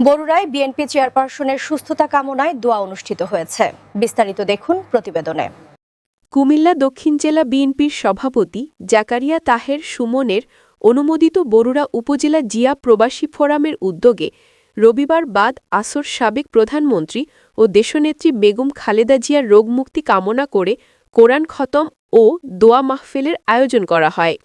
বরুড়ায় BNP চেয়ারপারসনের সুস্থতা কামনায় দোয়া অনুষ্ঠিত হয়েছে। বিস্তারিত দেখুন প্রতিবেদনে। কুমিল্লা দক্ষিণ জেলা বিএনপির সভাপতি জাকারিয়া তাহের সুমনের অনুমোদিত বরুড়া উপজেলা জিয়া প্রবাসী ফোরামের উদ্যোগে রবিবার বাদ আসর সাবেক প্রধানমন্ত্রী ও দেশনেত্রী বেগম খালেদা জিয়ার রোগমুক্তি কামনা করে কোরআন খতম ও দোয়া মাহফিলের আয়োজন করা হয়।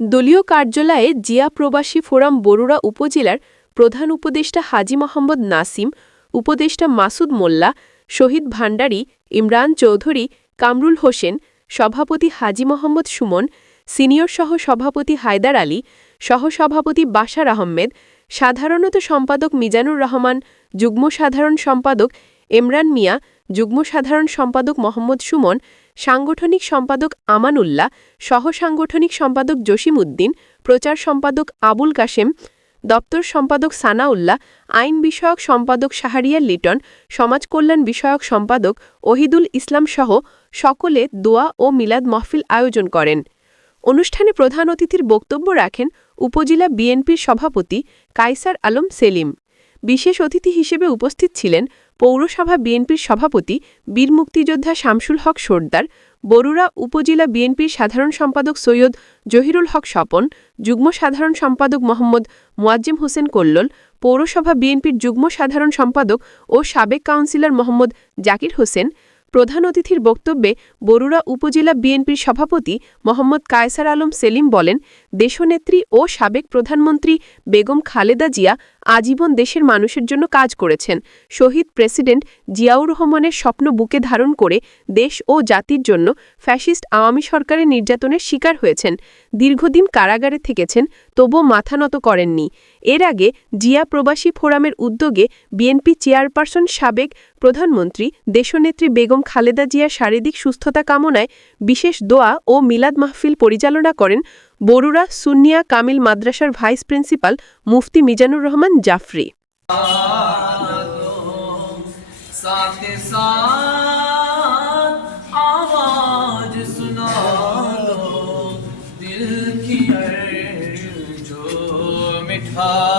দলীয় কার্যালয়ে জিয়া প্রবাসী ফোরাম বরুড়া উপজেলার প্রধান উপদেষ্টা হাজি মোহাম্মদ নাসিম, উপদেষ্টা মাসুদ মোল্লা, শহীদ ভান্ডারী ইমরান চৌধুরী, কামরুল হোসেন, সভাপতি হাজি মোহাম্মদ সুমন, সিনিয়র সহ সভাপতি হায়দার আলী, সহসভাপতি বাশার আহমেদ, সাধারণত সম্পাদক মিজানুর রহমান, যুগ্ম সাধারণ সম্পাদক এমরান মিয়া, যুগ্ম সাধারণ সম্পাদক মোহাম্মদ সুমন, সাংগঠনিক সম্পাদক আমানুল্লাহ, সহসাংগঠনিক সম্পাদক জসিম উদ্দিন প্রচার সম্পাদক আবুল কাশেম দপ্তর সম্পাদক সানাউল্লাহ, আইন বিষয়ক সম্পাদক শাহরিয়ার লিটন, সমাজ কল্যাণ বিষয়ক সম্পাদক ওহিদুল ইসলাম সহ সকলে দোয়া ও মিলাদ মহফিল আয়োজন করেন। অনুষ্ঠানে প্রধান অতিথির বক্তব্য রাখেন উপজেলা বিএনপির সভাপতি কাইসার আলম সেলিম। বিশেষ অতিথি হিসেবে উপস্থিত ছিলেন পৌরসভা বিএনপির সভাপতি, বীর মুক্তিযোদ্ধা শামসুল হক সর্দার, বরুড়া উপজেলা বিএনপির সাধারণ সম্পাদক সৈয়দ জহিরুল হক স্বপন, যুগ্ম সাধারণ সম্পাদক মোহাম্মদ মোয়াজ্জেম হোসেন কল্লোল, পৌরসভা বিএনপির যুগ্ম সাধারণ সম্পাদক ও সাবেক কাউন্সিলর মোহাম্মদ জাকির হোসেন, প্রধান অতিথির বক্তব্যে বরুড়া উপজেলা বিএনপির সভাপতি মোহাম্মদ কায়সার আলম সেলিম বলেন, দেশনেত্রী ও সাবেক প্রধানমন্ত্রী বেগম খালেদা জিয়া আজীবন দেশের মানুষের জন্য কাজ করেছেন। শহীদ প্রেসিডেন্ট জিয়াউর রহমানের স্বপ্ন বুকে ধারণ করে দেশ ও জাতির জন্য ফ্যাসিস্ট আওয়ামী সরকারের নির্যাতনের শিকার হয়েছেন। দীর্ঘদিন কারাগারে থেকেছেন, তবুও মাথা নত করেননি। এর আগে জিয়া প্রবাসী ফোরামের উদ্যোগে বিএনপি চেয়ারপারসন সাবেক প্রধানমন্ত্রী দেশনেত্রী বেগম খালেদা জিয়ার শারীরিক সুস্থতা কামনায় বিশেষ দোয়া ও মিলাদ মাহফিল পরিচালনা করেন বরুড়া সুনিয়া কামিল মাদ্রাসার ভাইস প্রিন্সিপাল মুফতি মিজানুর রহমান জাফরি। साथ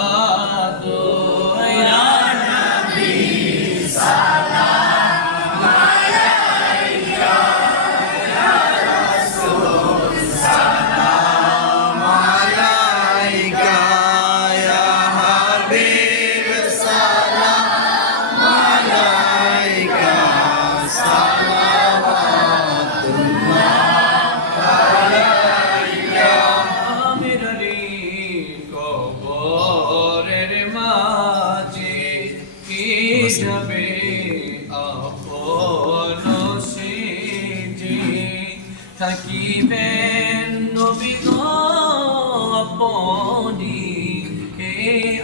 থাকিবেন নবী গো আপনি হে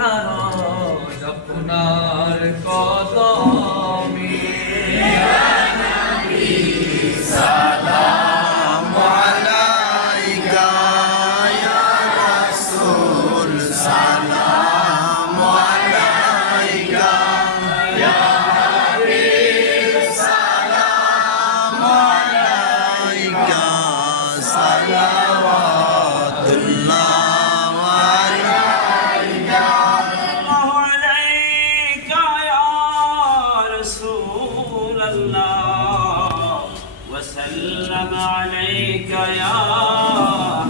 আরজ আপনার কদমে وسلم عليك يا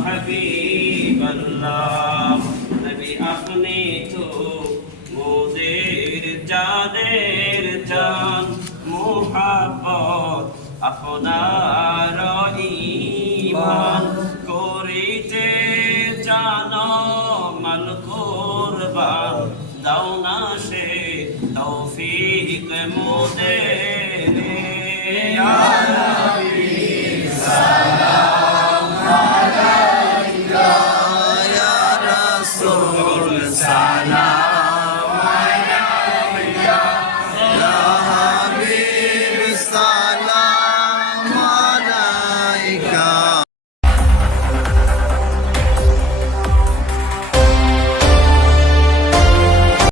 حبيب الله নবী আপনি তো মোদের জানের জান মোহাব্বত আপনার ঈমান করিতে জানো মাল কোরবান দাও না সে তৌফিক মোদের sana.